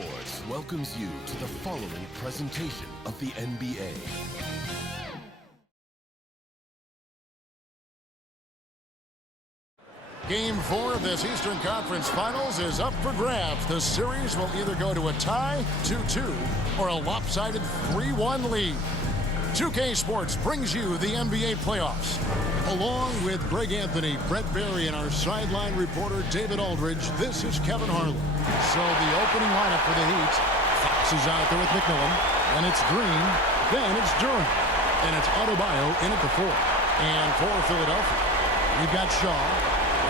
Sports welcomes you to the following presentation of the NBA. Game 4 of this Eastern Conference Finals is up for grabs. The series will either go to a tie, 2-2, or a lopsided 3-1 lead. 2K Sports brings you the NBA playoffs. Along with Greg Anthony, Brett Barry, and our sideline reporter David Aldridge, this is Kevin Harlan. So the opening lineup for the Heat. Fox is out there with McMillan. Then it's Green. Then it's Durant. And it's Adebayo in at the 4. And for Philadelphia, we've got Shaw.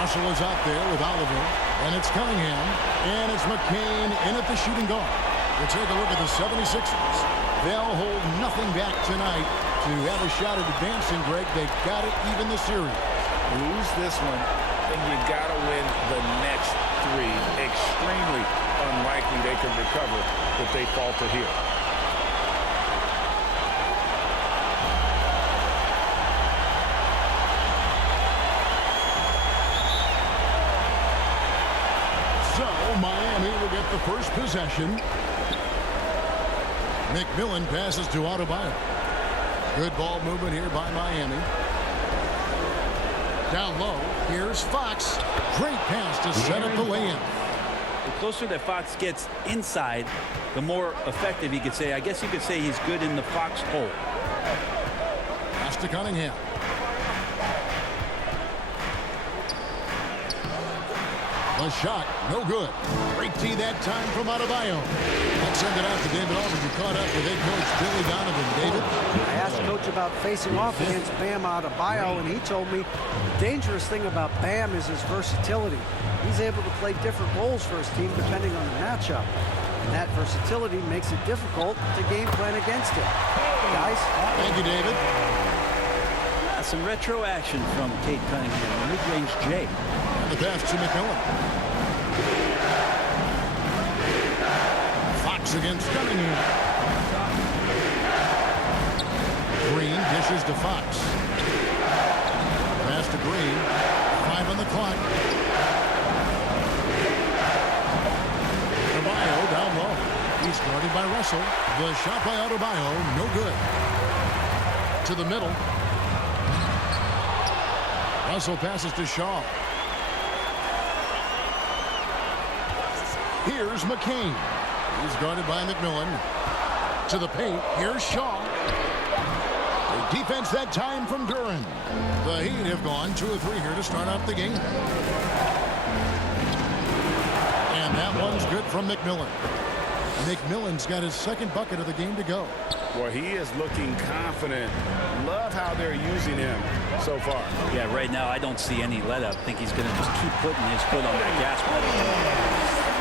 Russell is out there with Oliver. And it's Cunningham. And it's McCain in at the shooting guard. We'll take a look at the 76ers. They'll hold nothing back tonight to have a shot at advancing, Greg. They've got to even the series. Lose this one, then you got to win the next 3. Extremely unlikely they can recover if they falter here. So Miami will get the first possession. McMillan passes to Adebayo. Good ball movement here by Miami. Down low, here's Fox. Great pass to set up the lay-in. The closer that Fox gets inside, the more effective he could say. I guess you could say he's good in the Fox hole. Pass to Cunningham. The shot, no good. Great tee that time from Adebayo. Let's send it out to David Aldridge, who caught up with head coach Billy Donovan. David? I asked Coach about facing off against Bam Adebayo, and he told me the dangerous thing about Bam is his versatility. He's able to play different roles for his team depending on the matchup. And that versatility makes it difficult to game plan against him. Guys? Thank you, David. Some retro action from Cade Cunningham, the mid-range J. The pass to McMillan. Fox against Cunningham. Green dishes to Fox. Pass to Green. 5 on the clock. Adebayo down low. He's guarded by Russell. The shot by Adebayo, no good. To the middle. Russell passes to Shaw. Here's McCain. He's guarded by McMillan. To the paint. Here's Shaw. The defense that time from Durant. The Heat have gone 2 of 3 here to start out the game. And that one's good from McMillan. McMillan's got his second bucket of the game to go. Well, he is looking confident. Love how they're using him so far. Yeah, right now I don't see any let-up. I think he's going to just keep putting his foot on that gas pedal.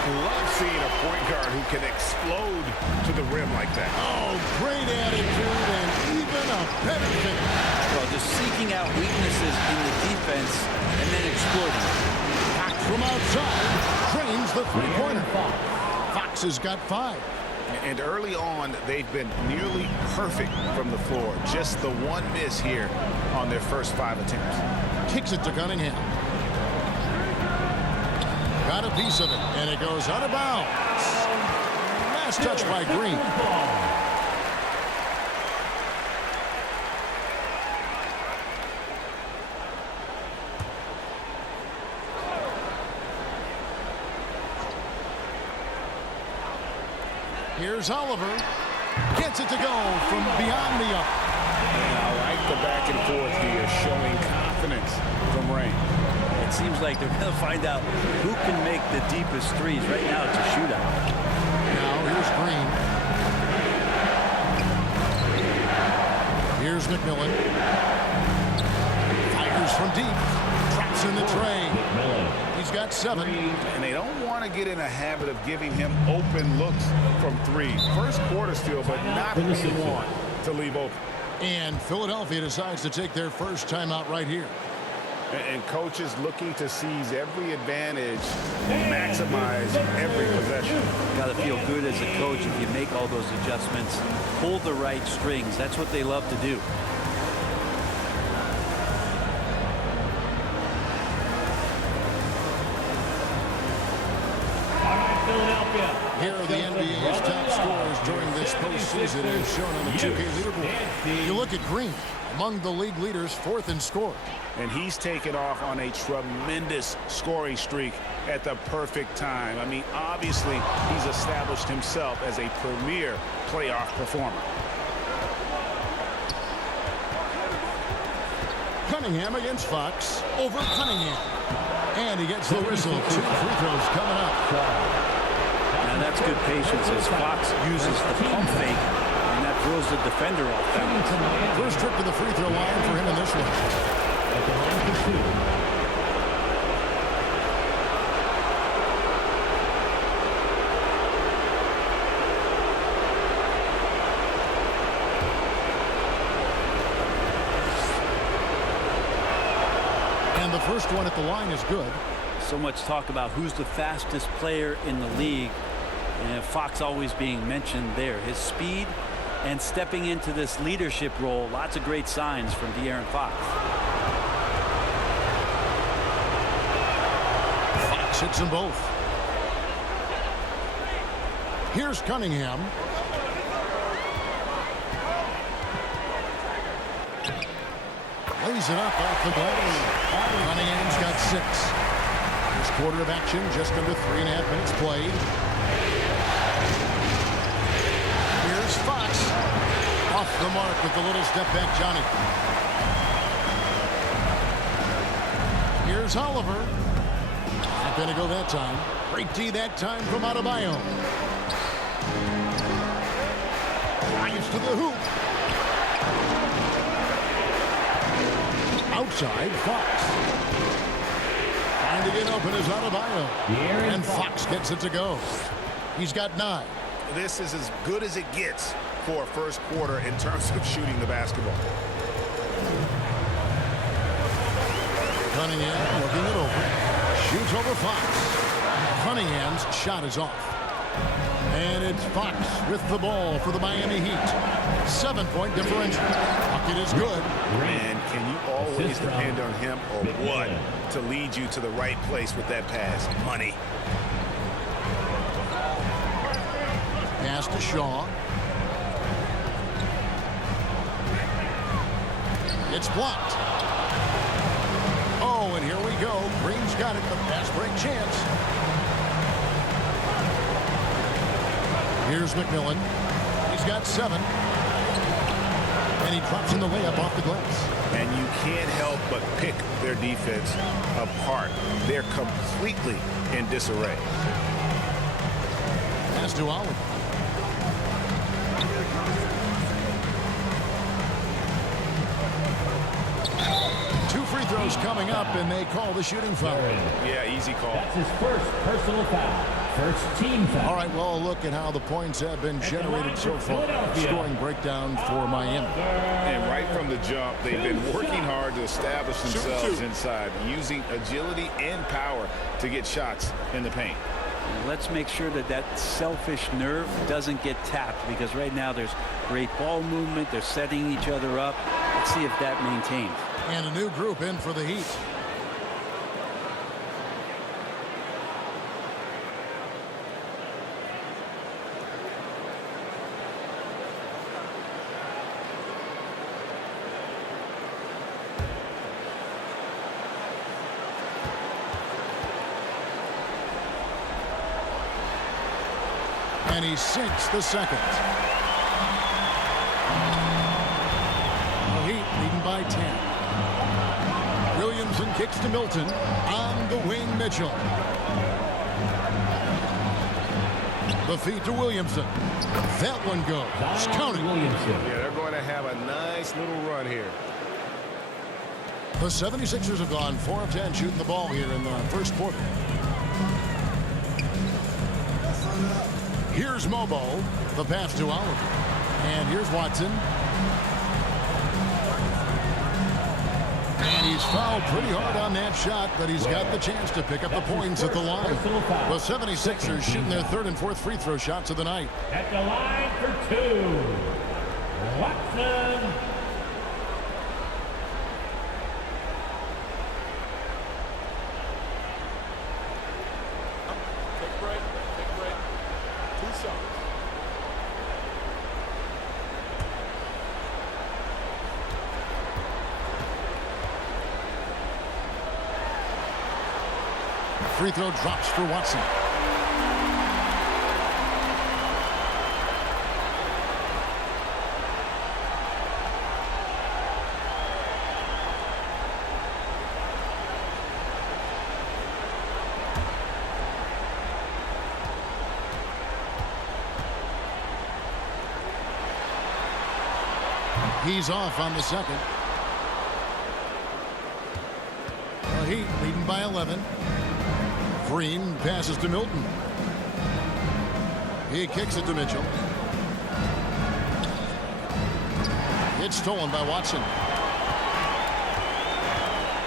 Love seeing a point guard who can explode to the rim like that. Oh, great attitude and even a better finish. Well, just seeking out weaknesses in the defense and then exploiting. Fox from outside drains the three-pointer. Fox has got 5. And early on, they've been nearly perfect from the floor. Just the one miss here on their first 5 attempts. Kicks it to Cunningham. Got a piece of it, and it goes out of bounds. Last touch by Green. Here's Oliver. Gets it to go from beyond the arc. I like the back and forth here, showing confidence from Rain. It seems like they're going to find out who can make the deepest threes. Right now, it's a shootout. Now, here's Green. Here's McMillan. Fires from deep. Drops in the tray. He's got 7. And they don't want to get in a habit of giving him open looks from 3. First quarter still, but not what you want to leave open. And Philadelphia decides to take their first timeout right here. And coaches looking to seize every advantage and maximize every possession. Got to feel good as a coach if you make all those adjustments. Pull the right strings. That's what they love to do. Here are the NBA's top scorers during this postseason is shown on the 2K leaderboard. You look at Green, among the league leaders, 4th in score. And he's taken off on a tremendous scoring streak at the perfect time. I mean, obviously, he's established himself as a premier playoff performer. Cunningham against Fox over Cunningham. And he gets the whistle. 2 free throws coming up. Now that's good patience as Fox uses the pump fake, and that throws the defender off balance. First trip to the free throw line for him in this one. At the line for 2. And the first one at the line is good. So much talk about who's the fastest player in the league, and Fox always being mentioned there. His speed and stepping into this leadership role, lots of great signs from De'Aaron Fox. Fox hits them both. Here's Cunningham. Lays it up off the glass. Cunningham's got 6. First quarter of action, just under 3.5 minutes played. Here's Fox. Off the mark with the little step back, Johnny. Here's Oliver. Not going to go that time. Great D that time from Adebayo. Drives to the hoop. Outside, Fox. Trying to get open is Adebayo. And Fox gets it to go. He's got 9. This is as good as it gets for a first quarter in terms of shooting the basketball. Cunningham looking it over. Shoots over Fox. Cunningham's shot is off. And it's Fox with the ball for the Miami Heat. 7-point differential. Bucket is good. Man, can you always depend on him or what to lead you to the right place with that pass? Money. Pass to Shaw. It's blocked. Oh, and here we go. Green's got it. The fast break chance. Here's McMillan. He's got 7. And he drops in the layup off the glass. And you can't help but pick their defense apart. They're completely in disarray. Pass to Oliver. Two free throws coming up, and they call the shooting foul. Yeah, easy call. That's his first personal foul. First team foul. All right, well, a look at how the points have been generated so far. Scoring breakdown for Miami. And right from the jump, they've been working hard to establish themselves inside, using agility and power to get shots in the paint. Let's make sure that that selfish nerve doesn't get tapped, because right now there's great ball movement. They're setting each other up. Let's see if that maintains. And a new group in for the Heat. And he sinks the second. The Heat leading by 10. Williamson kicks to Milton. On the wing, Mitchell. The feed to Williamson. That one goes. Counted. Yeah, they're going to have a nice little run here. The 76ers have gone 4 of 10 shooting the ball here in the first quarter. Here's Mobo. The pass to Oliver. And here's Watson. And he's fouled pretty hard on that shot, but he's got the chance to pick up the points at the line. The 76ers shooting their 3rd and 4th free throw shots of the night. At the line for 2. Watson. Take a break. 2 shots. free throw drops for Watson. He's off on the second. The Heat leading by 11. Green passes to Milton. He kicks it to Mitchell. It's stolen by Watson.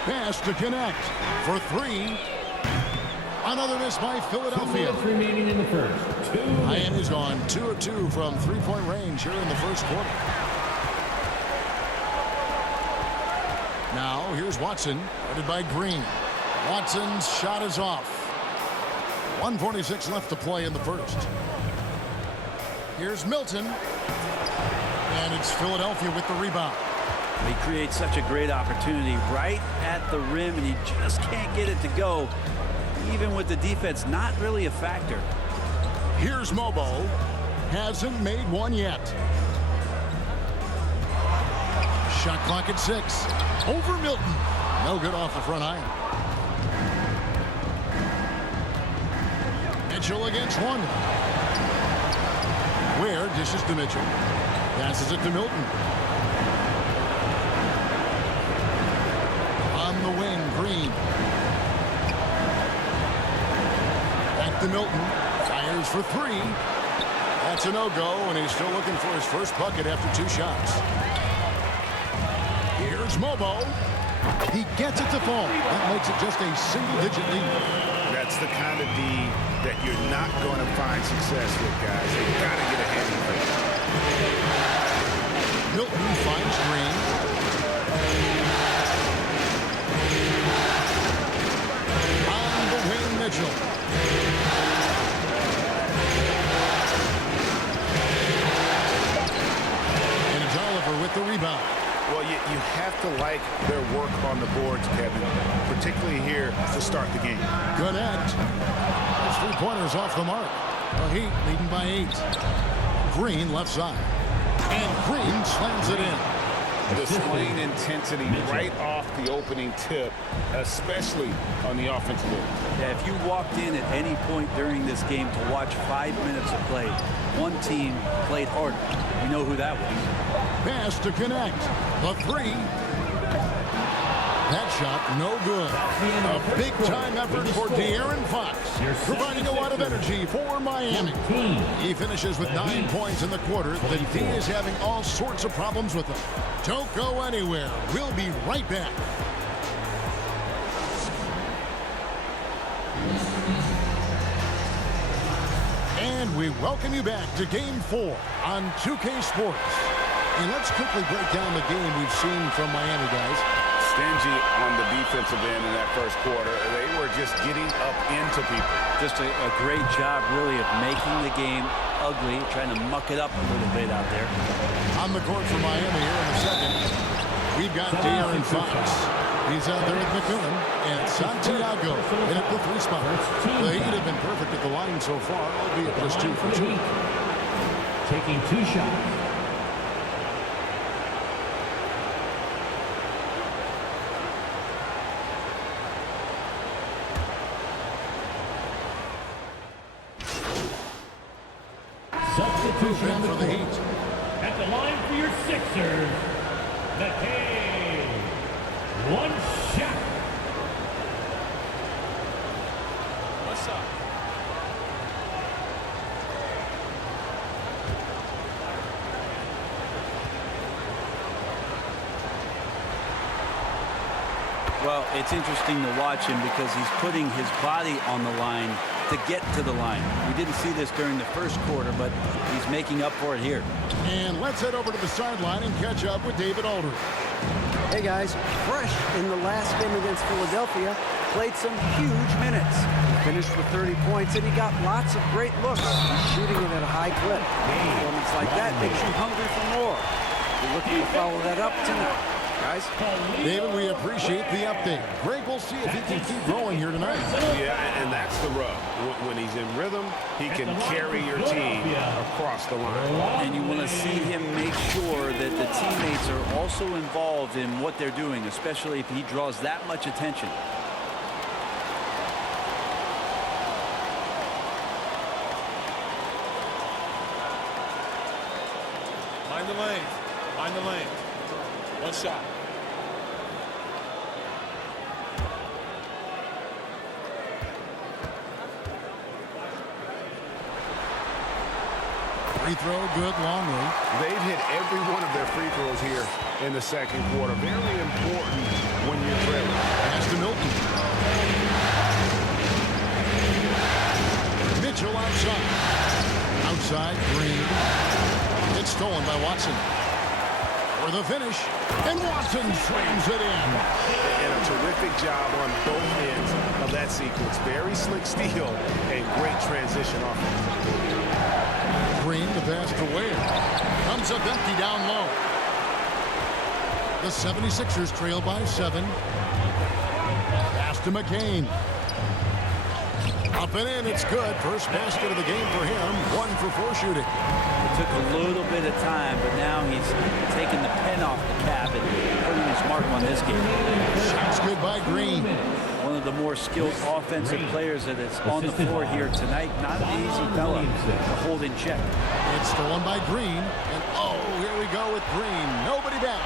Pass to connect for three. Another miss by Philadelphia. 2 minutes remaining in the first. 2 minutes. Miami's gone 2 of 2 from three-point range here in the first quarter. Now, here's Watson, guarded by Green. Watson's shot is off. 1:46 left to play in the first. Here's Milton. And it's Philadelphia with the rebound. He creates such a great opportunity right at the rim, and he just can't get it to go, even with the defense not really a factor. Here's Mobo. Hasn't made one yet. Shot clock at 6. Over Milton. No good off the front iron. Mitchell against one. Ware dishes to Mitchell. Passes it to Milton. On the wing, Green. Back to Milton. Fires for three. That's a no-go, and he's still looking for his first bucket after 2 shots. Here's Mobo. He gets it to fall. That makes it just a single-digit lead. That's the kind of D that you're not going to find success with, guys. They've got to get a hand in it. Milton finds Green. On the wing, Mitchell. And it's Oliver with the rebound. Well, you have to like their work on the boards, Kevin, particularly here to start the game. Connect. His three-pointers off the mark. The Heat leading by 8. Green left side. And Green slams it in. Displaying intensity right off the opening tip, especially on the offensive end. Yeah, if you walked in at any point during this game to watch 5 minutes of play, one team played harder. We know who that was. Pass to connect. The three. That shot, no good. A big-time effort for De'Aaron Fox, providing a lot of energy for Miami. He finishes with 9 points in the quarter. The D is having all sorts of problems with him. Don't go anywhere. We'll be right back. And we welcome you back to Game 4 on 2K Sports. And let's quickly break down the game we've seen from Miami, guys. Stingy on the defensive end in that first quarter. They were just getting up into people. Just a great job, really, of making the game ugly, trying to muck it up a little bit out there. On the court for Miami here in the second, we've got De'Aaron Fox. He's out there with McMillan and Santiago in at the 3 spot. The Heat have been perfect at the line so far, albeit just 2 for 2. Taking 2 shots. Substitution for the Heat. At the line for your Sixers, McKay. 1 shot. What's up? Well, it's interesting to watch him because he's putting his body on the line to get to the line. We didn't see this during the first quarter, but he's making up for it here. And let's head over to the sideline and catch up with David Aldridge. Hey guys, fresh in the last game against Philadelphia, played some huge minutes. He finished with 30 points and he got lots of great looks. He's shooting it at a high clip. Performance like that makes you hungry for more. You're looking to follow that up tonight. guys. David, we appreciate the update. Greg, we'll see if he can keep growing here tonight. Yeah, and that's the rub. When he's in rhythm, he can carry your team across the line. And you want to see him make sure that the teammates are also involved in what they're doing, especially if he draws that much attention. Mind the lane. Mind the lane. One shot. Free throw, good, Longley. They've hit every one of their free throws here in the second quarter. Very important when you're trailing. Pass to Milton. Mitchell outside. Outside, Green. It's stolen by Watson. For the finish. And Watson slams it in. And a terrific job on both ends of that sequence. Very slick steal and great transition offense. Green, the pass to Ware. Comes up empty down low. The 76ers trail by 7. Pass to McCain. Up and in, it's good. First basket of the game for him. 1 for 4 shooting. It took a little bit of time, but now he's taking the pen off the cap and putting his mark on this game. Shots good by Green. One of the more skilled offensive players that is on the floor here tonight. Not an easy fella to hold in check. It's stolen by Green. And oh, here we go with Green. Nobody back.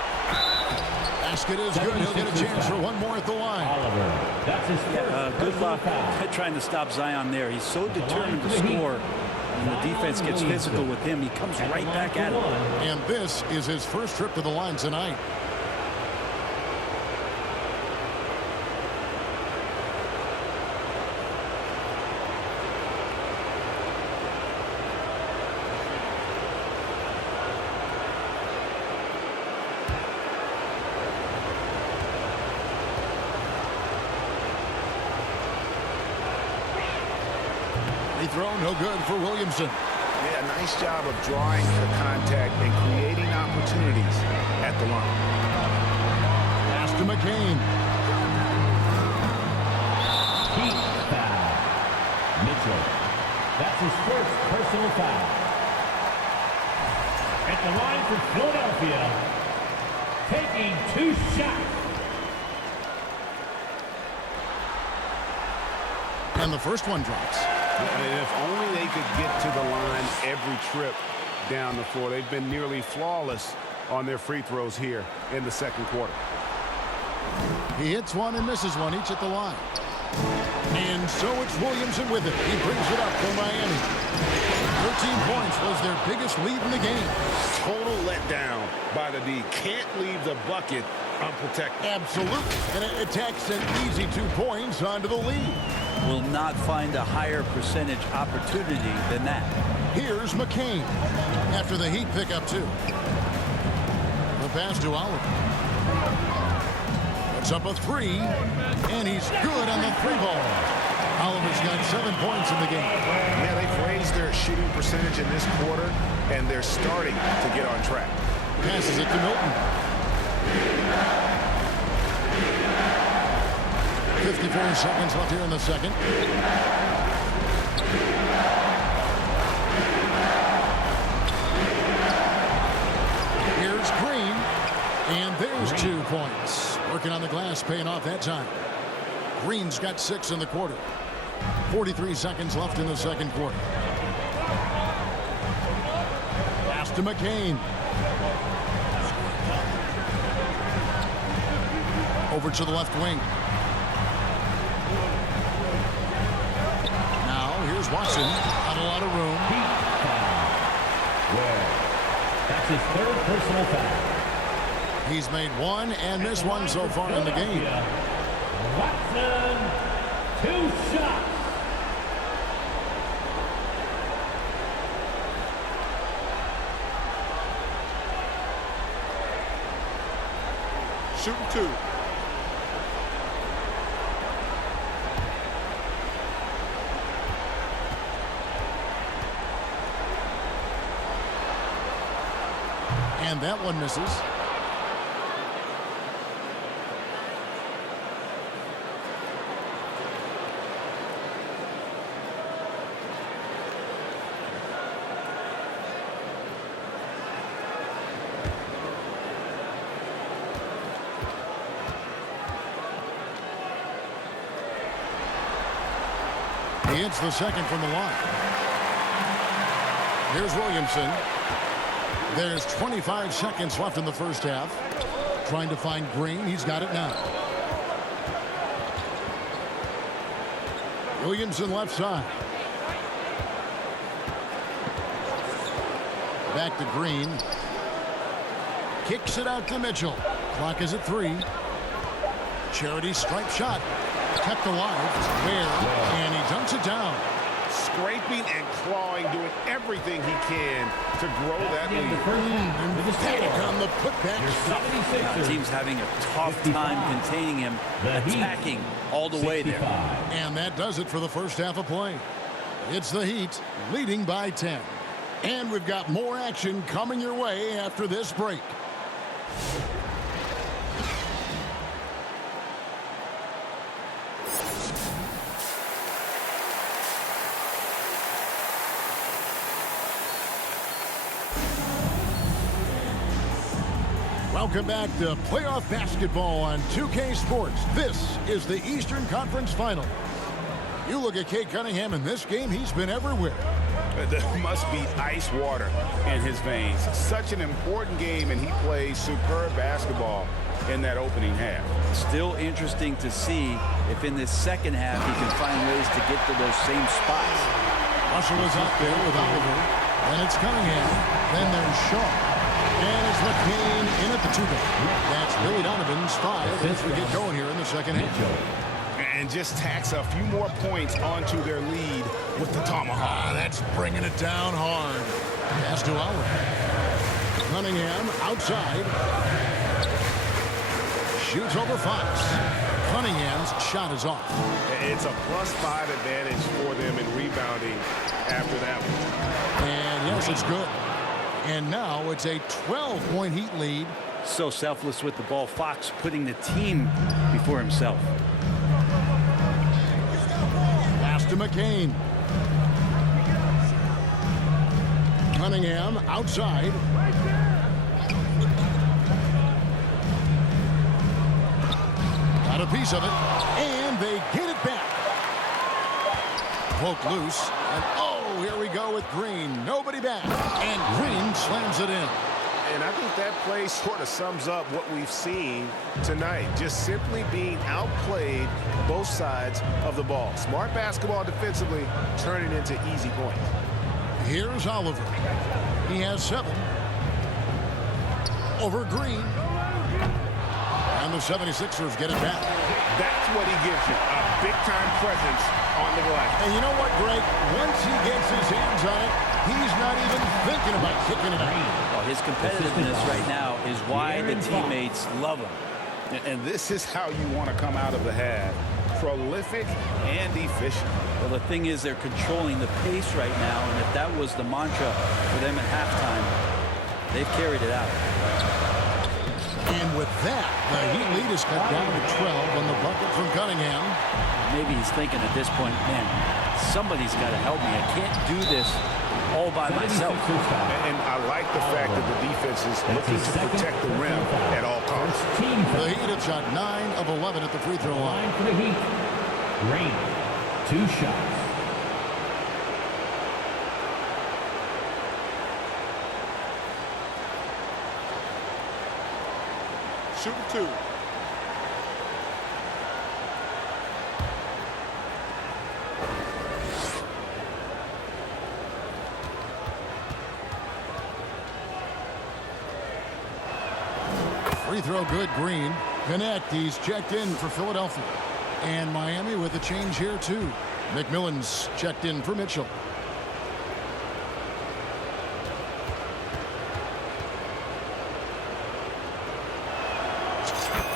Basket is good. He'll get a chance for one more at the line. Oliver. That's his first. Good luck trying to stop Zion there. He's so determined to score. When the defense gets physical with him, he comes right back at him. And this is his first trip to the line tonight. Free throw, no good for Williamson. Yeah, nice job of drawing the contact and creating opportunities at the line. Pass to McCain. Heat foul. Mitchell. That's his first personal foul. At the line for Philadelphia, taking 2 shots. And the first one drops. And if only they could get to the line every trip down the floor. They've been nearly flawless on their free throws here in the second quarter. He hits one and misses one, each at the line. And so it's Williamson with it. He brings it up for Miami. 13 points was their biggest lead in the game. Total letdown by the D. Can't leave the bucket unprotected. Absolutely. And it attacks an easy 2 points onto the lead. Will not find a higher percentage opportunity than that. Here's McCain after the Heat pick up 2. The pass to Oliver. Puts up a 3, and he's good on the 3-ball. Oliver's got 7 points in the game. Yeah, they've raised their shooting percentage in this quarter, and they're starting to get on track. Passes it to Milton. 54 seconds left here in the second. Here's Green, and there's 2 points. Working on the glass, paying off that time. Green's got 6 in the quarter. 43 seconds left in the second quarter. Pass to McCain. Over to the left wing. Here's Watson. Not a lot of room. Heat foul. Ware. That's his 3rd personal foul. He's made 1 and missed 1 so far in the game. Watson, 2 shots. Shooting 2. And that one misses. It's the second from the line. Here's Williamson. There's 25 seconds left in the first half. Trying to find Green. He's got it now. Williamson left side. Back to Green. Kicks it out to Mitchell. Clock is at 3. Charity stripe shot. Kept alive. Ware. And he dunks it down. Scraping and clawing, doing everything he can to grow that lead. On the putback. The team's having a tough time containing him, attacking all the way there. And that does it for the first half of play. It's the Heat leading by 10. And we've got more action coming your way after this break. Welcome back to playoff basketball on 2K Sports. This is the Eastern Conference Final. You look at Cade Cunningham in this game, he's been everywhere. There must be ice water in his veins. Such an important game, and he plays superb basketball in that opening half. Still interesting to see if in this second half he can find ways to get to those same spots. Russell is out there with Oliver. Then it's Cunningham. Then there's Shaw. And it's McCain in at the 2-ball. That's Billy Donovan's 5 as we get going here in the second half. And just tacks a few more points onto their lead with the tomahawk. That's bringing it down hard. Pass to Oliver. Cunningham outside. Shoots over Fox. Cunningham's shot is off. It's a +5 advantage for them in rebounding after that one. And yes, it's good. And now it's a 12-point Heat lead. So selfless with the ball. Fox putting the team before himself. Pass to McCain. Cunningham outside. Got a piece of it. And they get it back. Poke loose. And oh, here we go with Green. Nobody back. And Green slams it in. And I think that play sort of sums up what we've seen tonight. Just simply being outplayed both sides of the ball. Smart basketball defensively, turning into easy points. Here's Oliver. He has 7. Over Green. And the 76ers get it back. That's what he gives you, a big-time presence on the glass. And you know what, Greg? Once he gets his hands on it, he's not even thinking about kicking it out. Well, his competitiveness right now is why the teammates love him. And this is how you want to come out of the half. Prolific and efficient. Well, the thing is they're controlling the pace right now, and if that was the mantra for them at halftime, they've carried it out. And with that, the Heat lead is cut down to 12 on the bucket from Cunningham. Maybe he's thinking at this point, man, somebody's got to help me. I can't do this all by myself. And I like the fact that the defense is looking to protect the rim at all costs. The Heat have shot 9 of 11 at the free throw line. For the Heat, Green, 2 shots. Shooting 2. Free throw good, Green. Connect, he's checked in for Philadelphia. And Miami with a change here, too. McMillan's checked in for Mitchell.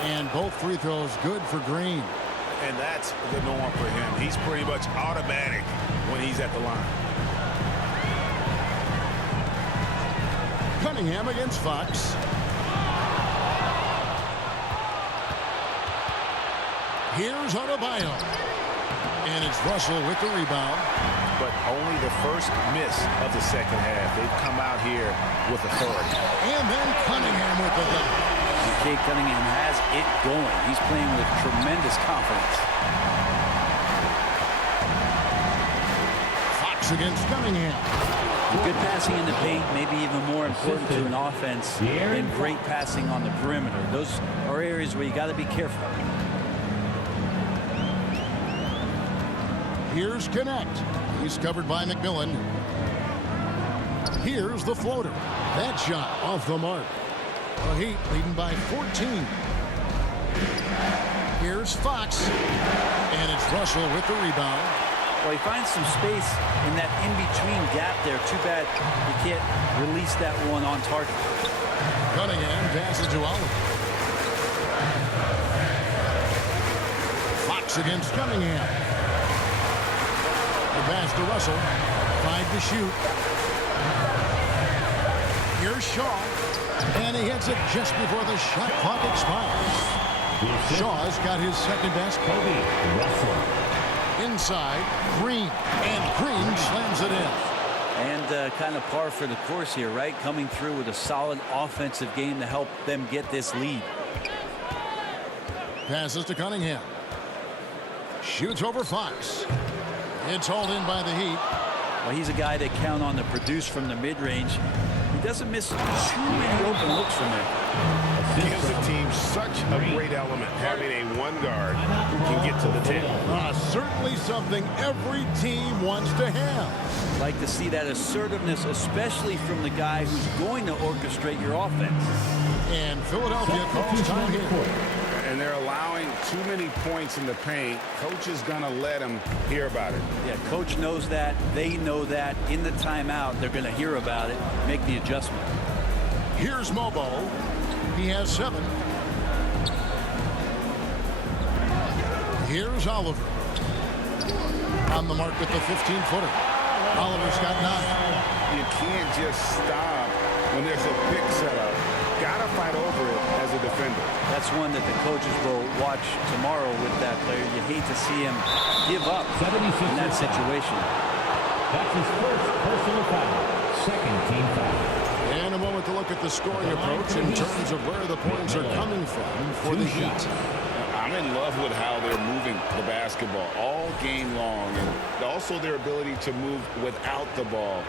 And both free throws good for Green. And that's the norm for him. He's pretty much automatic when he's at the line. Cunningham against Fox. Here's Adebayo. And it's Russell with the rebound. But only the first miss of the second half. They've come out here with authority. And then Cunningham with the dunk. Cade Cunningham has it going. He's playing with tremendous confidence. Fox against Cunningham. Good passing in the paint, maybe even more important to an offense than great passing on the perimeter. Those are areas where you got to be careful. Here's Connect. He's covered by McMillan. Here's the floater. That shot off the mark. The Heat leading by 14. Here's Fox. And it's Russell with the rebound. Well, he finds some space in that in-between gap there. Too bad you can't release that one on target. Cunningham passes to Oliver. Fox against Cunningham. The pass to Russell. 5 to shoot. Here's Shaw. And he hits it just before the shot clock expires. Shaw's got his second basket. Kobe Russell. Inside, Green. And Green slams it in. And kind of par for the course here, right? Coming through with a solid offensive game to help them get this lead. Passes to Cunningham. Shoots over Fox. It's hauled in by the Heat. Well, he's a guy that count on to produce from the mid-range. He doesn't miss too many open looks from there. Gives the team such a great element, having a one guard who can get to the 10. Certainly something every team wants to have. Like to see that assertiveness, especially from the guy who's going to orchestrate your offense. And Philadelphia calls time here. And they're allowing too many points in the paint. Coach is going to let them hear about it. Yeah, coach knows that. They know that. In the timeout, they're going to hear about it, make the adjustment. Here's Mobo. He has 7. Here's Oliver. On the mark with the 15-footer. Oliver's got 9. You can't just stop when there's a pick set up. Got to fight over it as a defender. That's one that the coaches will watch tomorrow with that player. You hate to see him give up in that situation. That's his first personal foul. Second team foul. And a moment to look at the scoring approach in terms of where the points are coming from for the Heat. I'm in love with how they're moving the basketball all game long, and also their ability to move without the ball.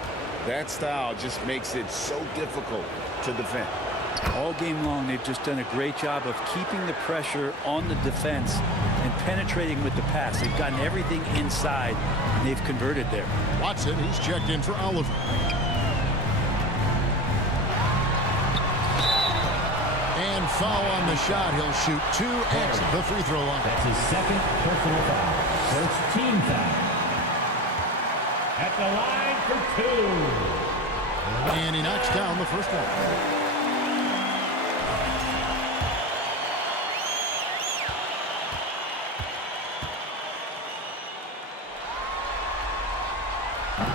That style just makes it so difficult to defend. All game long, they've just done a great job of keeping the pressure on the defense and penetrating with the pass. They've gotten everything inside, and they've converted there. Watson, he's checked in for Oliver. And foul on the shot. He'll shoot 2 at the free throw line. That's his second personal foul. First team foul. At the line for 2. And he knocks down the first one.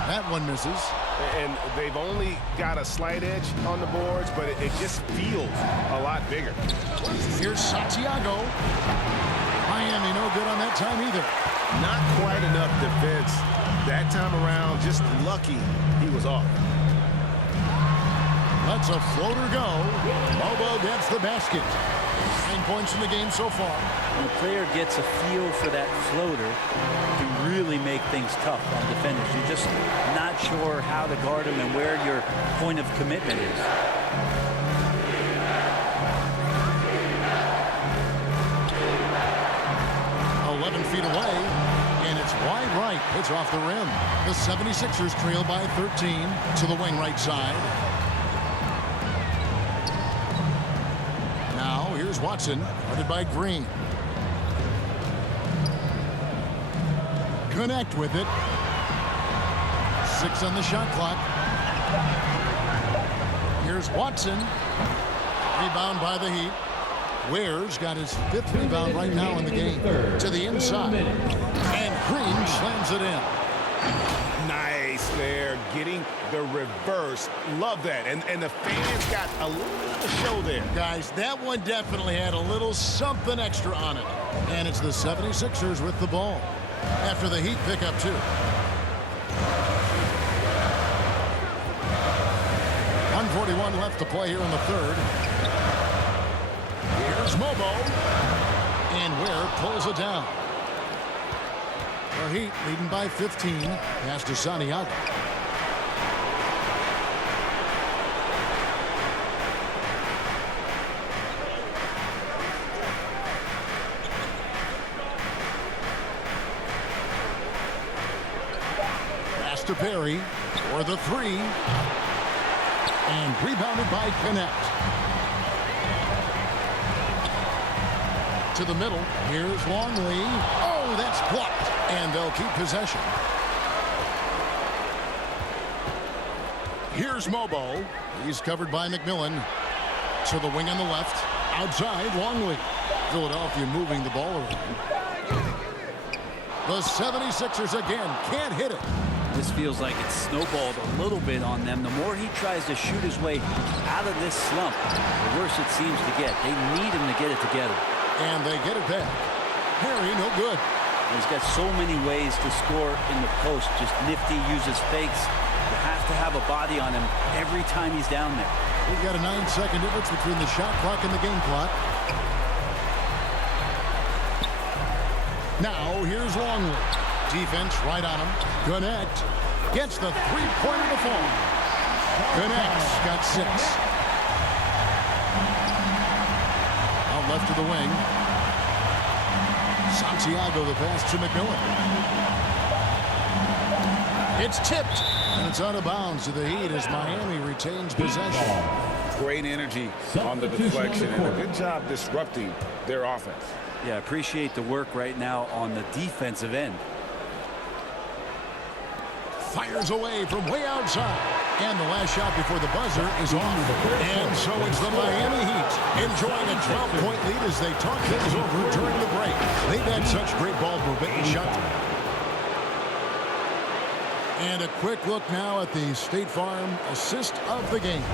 That one misses. And they've only got a slight edge on the boards, but it just feels a lot bigger. Here's Santiago. Miami no good on that time either. Not quite enough defense that time around. Just lucky he was off. Lets a floater go. Mobo gets the basket. 9 points in the game so far. When a player gets a feel for that floater, can really make things tough on defenders. You're just not sure how to guard them and where your point of commitment is. Feet away, and it's wide right. It's off the rim. The 76ers trail by 13 to the wing right side. Now here's Watson, guarded by Green. Connect with it. 6 on the shot clock. Here's Watson. Rebound by the Heat. Ware's got his 5th rebound right now in the game. To the inside. And Green slams it in. Nice there, getting the reverse. Love that. And the fans got a little show there. Guys, that one definitely had a little something extra on it. And it's the 76ers with the ball. After the Heat pick up 2. 141 left to play here in the third. Here's Mobo. And Ware pulls it down. The Heat leading by 15. Pass to Santiago. Pass to Perry for the three. And rebounded by Connect. To the middle. Here's Longley. Oh, that's blocked. And they'll keep possession. Here's Mobo. He's covered by McMillan. To the wing on the left. Outside, Longley. Philadelphia moving the ball around. The 76ers again can't hit it. This feels like it's snowballed a little bit on them. The more he tries to shoot his way out of this slump, the worse it seems to get. They need him to get it together. And they get it back. Harry, no good. He's got so many ways to score in the post. Just nifty, uses fakes. You have to have a body on him every time he's down there. We've got a 9-second difference between the shot clock and the game clock. Now, here's Longley. Defense right on him. Connect. Gets the three-pointer to fall. Connect's got 6. Out left to the wing. Santiago the pass to McMillan. It's tipped. And it's out of bounds to the Heat as Miami retains possession. Great energy on the deflection and a good job disrupting their offense. Yeah, appreciate the work right now on the defensive end. Fires away from way outside. And the last shot before the buzzer is off. And so it's the Miami Heat enjoying a 12-point lead as they talk things over during the break. They've had such great ball movement and shot. And a quick look now at the State Farm assist of the game.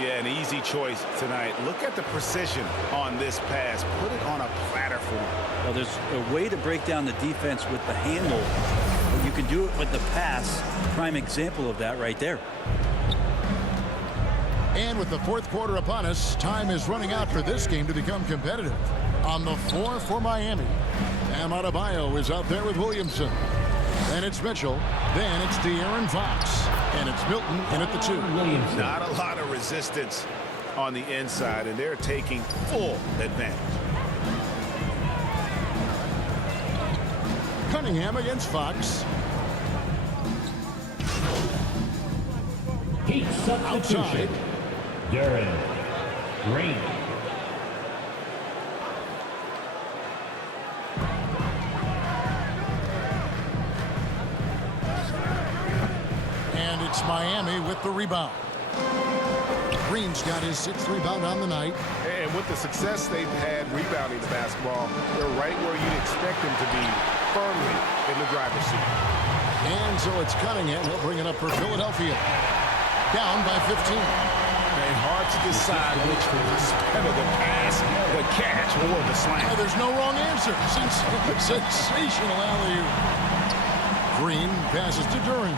Yeah, an easy choice tonight. Look at the precision on this pass. Put it on a platter for him. Well, there's a way to break down the defense with the handle. But you can do it with the pass. Prime example of that right there. And with the fourth quarter upon us, time is running out for this game to become competitive. On the floor for Miami, Bam Adebayo is out there with Williamson. Then it's Mitchell. Then it's De'Aaron Fox. And it's Milton in at the 2. Not a lot of resistance on the inside, and they're taking full advantage. Cunningham against Fox. Heat substitution. Outside. Darren Green. And it's Miami with the rebound. Green's got his 6th rebound on the night. And with the success they've had rebounding the basketball, they're right where you'd expect them to be, firmly in the driver's seat. And so it's Cunningham. He'll bring it up for Philadelphia. Down by 15. And hard to decide which was better, the pass, the catch, or the slam. There's no wrong answer. Sensational alley-oop. Green passes to Duren.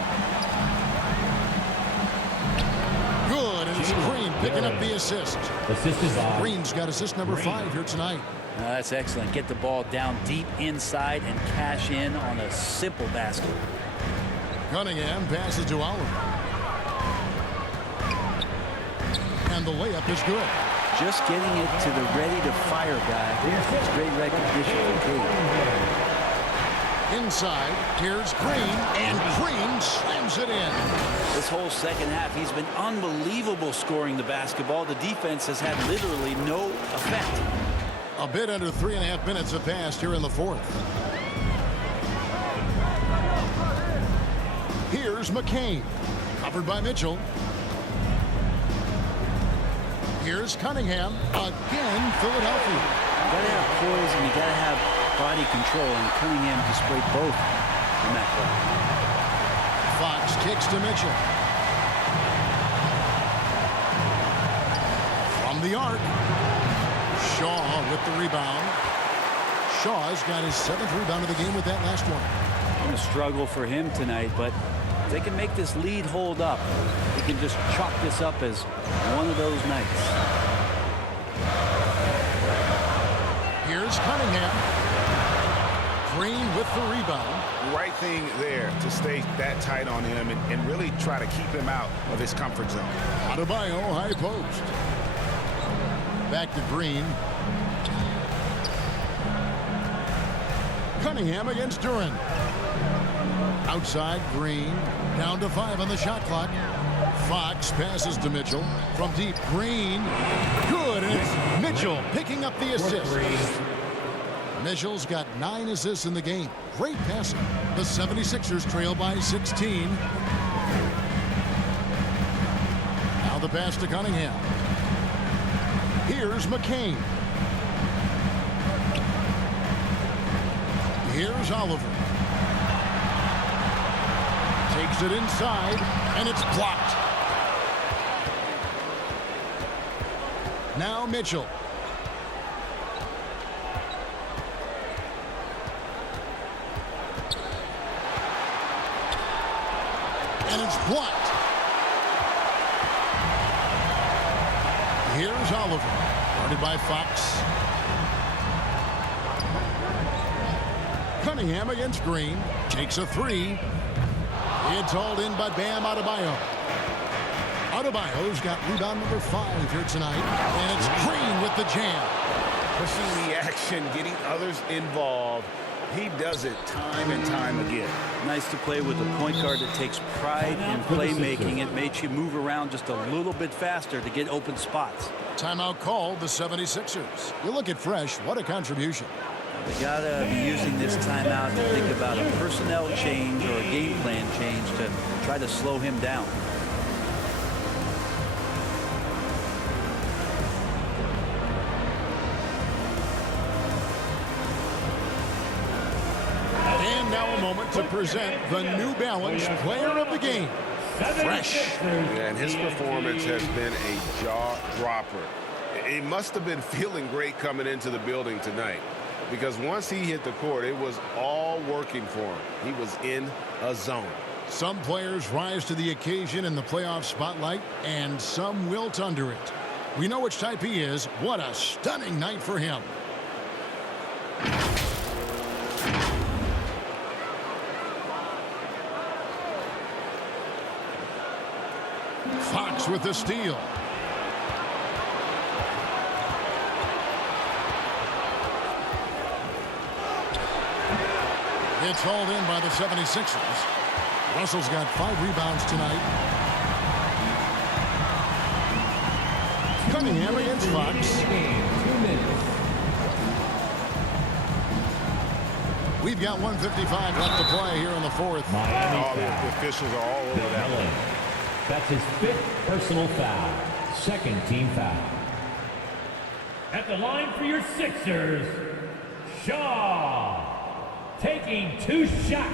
Good, and it's Green picking up the assist. Assisted by Green's got assist number 5 here tonight. That's excellent. Get the ball down deep inside and cash in on a simple basket. Cunningham passes to Oliver. And the layup is good. Just getting it to the ready-to-fire guy. It's great recognition for Cade. Inside, here's Green, and Green slams it in. This whole second half, he's been unbelievable scoring the basketball. The defense has had literally no effect. A bit under 3.5 minutes have passed here in the 4th. Here's McCain, covered by Mitchell. Here's Cunningham, again Philadelphia. You gotta have poise and you gotta have body control, and Cunningham displayed both in that play. Fox kicks to Mitchell. From the arc, Shaw with the rebound. Shaw's got his 7th rebound of the game with that last one. Going to struggle for him tonight, but if they can make this lead hold up, they can just chalk this up as one of those nights. Here's Cunningham. Green with the rebound. Right thing there to stay that tight on him and really try to keep him out of his comfort zone. Adebayo, high post. Back to Green. Cunningham against Duren. Outside, Green. Down to 5 on the shot clock. Fox passes to Mitchell. From deep, Green. Good, and it's Mitchell picking up the assist. Mitchell's got 9 assists in the game. Great passing. The 76ers trail by 16. Now the pass to Cunningham. Here's McCain. Here's Oliver. Takes it inside, and it's blocked. Now Mitchell. And it's blocked. Here's Oliver. Guarded by Fox. Cunningham against Green. Takes a 3. It's hauled in by Bam Adebayo. Adebayo's got rebound number 5 here tonight. And it's Green with the jam. Pushing the action, getting others involved. He does it time and time again. Nice to play with a point guard that takes pride in playmaking. It makes you move around just a little bit faster to get open spots. Timeout called the 76ers. You look at Fresh, what a contribution. They gotta be using this timeout to think about a personnel change or a game plan change to try to slow him down. And now a moment to present the New Balance Player of the Game. Fresh. And his performance has been a jaw-dropper. He must have been feeling great coming into the building tonight, because once he hit the court, it was all working for him. He was in a zone. Some players rise to the occasion in the playoff spotlight, and some wilt under it. We know which type he is. What a stunning night for him. Fox with the steal. It's hauled in by the 76ers. Russell's got 5 rebounds tonight. Cunningham against Fox. 2 minutes. We've got 1:55 left to play here in the 4th. Oh, the officials are all over that one. That's his 5th personal foul. 2nd team foul. At the line for your Sixers, Shaw. Taking 2 shots.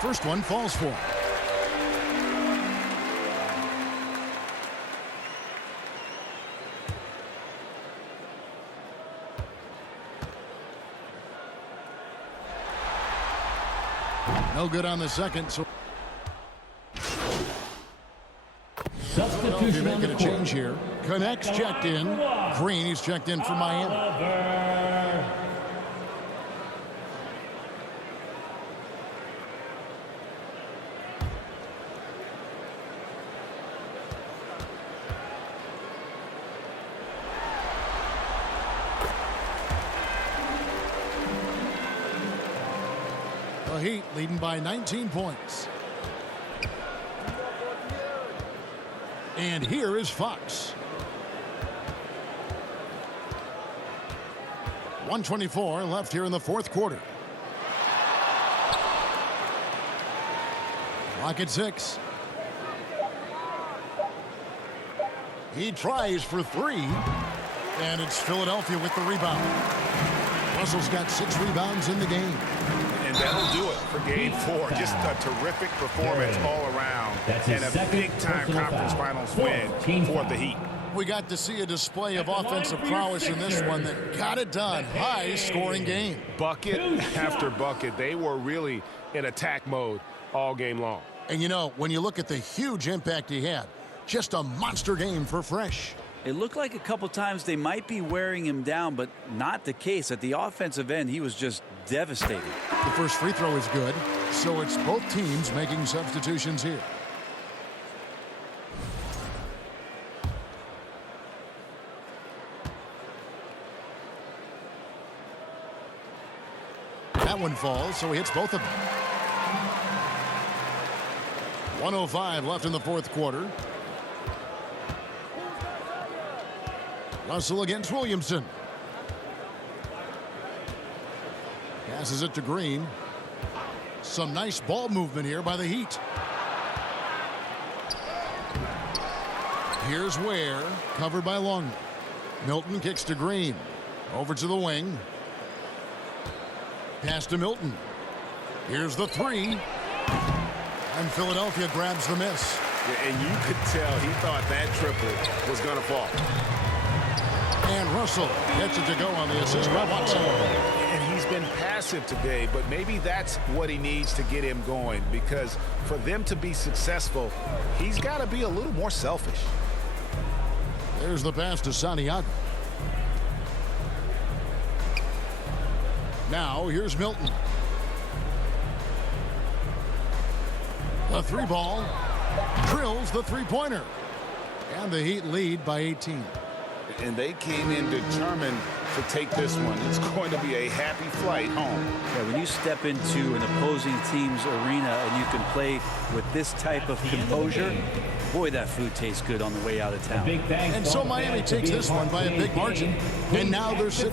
First one falls for him. No good on the second, so Substitution on making the a court. change here. Connects checked in. Green, he's checked in for Miami. Oliver. The Heat leading by 19 points. And here is Fox. 1:24 left here in the 4th quarter. Clock at 6. He tries for 3. And it's Philadelphia with the rebound. Russell's got 6 rebounds in the game. And that'll do it for game 4. Just a terrific performance all around. And a big-time conference finals win for the Heat. We got to see a display of offensive prowess in this one that got it done. High-scoring game. Bucket after bucket. They were really in attack mode all game long. And, you know, when you look at the huge impact he had, just a monster game for Fresh. It looked like a couple times they might be wearing him down, but not the case. At the offensive end, he was just devastating. The first free throw is good, so it's both teams making substitutions here. That one falls, so he hits both of them. 1:05 left in the fourth quarter. Russell against Williamson. Passes it to Green. Some nice ball movement here by the Heat. Here's Ware, covered by Longley. Milton kicks to Green. Over to the wing. Pass to Milton. Here's the three. And Philadelphia grabs the miss. And you could tell he thought that triple was going to fall. And Russell gets it to go on the assist by Watson. And he's been passive today, but maybe that's what he needs to get him going, because for them to be successful, he's got to be a little more selfish. There's the pass to Santiago. Now here's Milton. The three ball drills the three-pointer. And the Heat lead by 18. And they came in determined to take this one. It's going to be a happy flight home. Yeah, when you step into an opposing team's arena and you can play with this type of composure, boy, that food tastes good on the way out of town. And so Miami takes this one by a big margin. And now they're sitting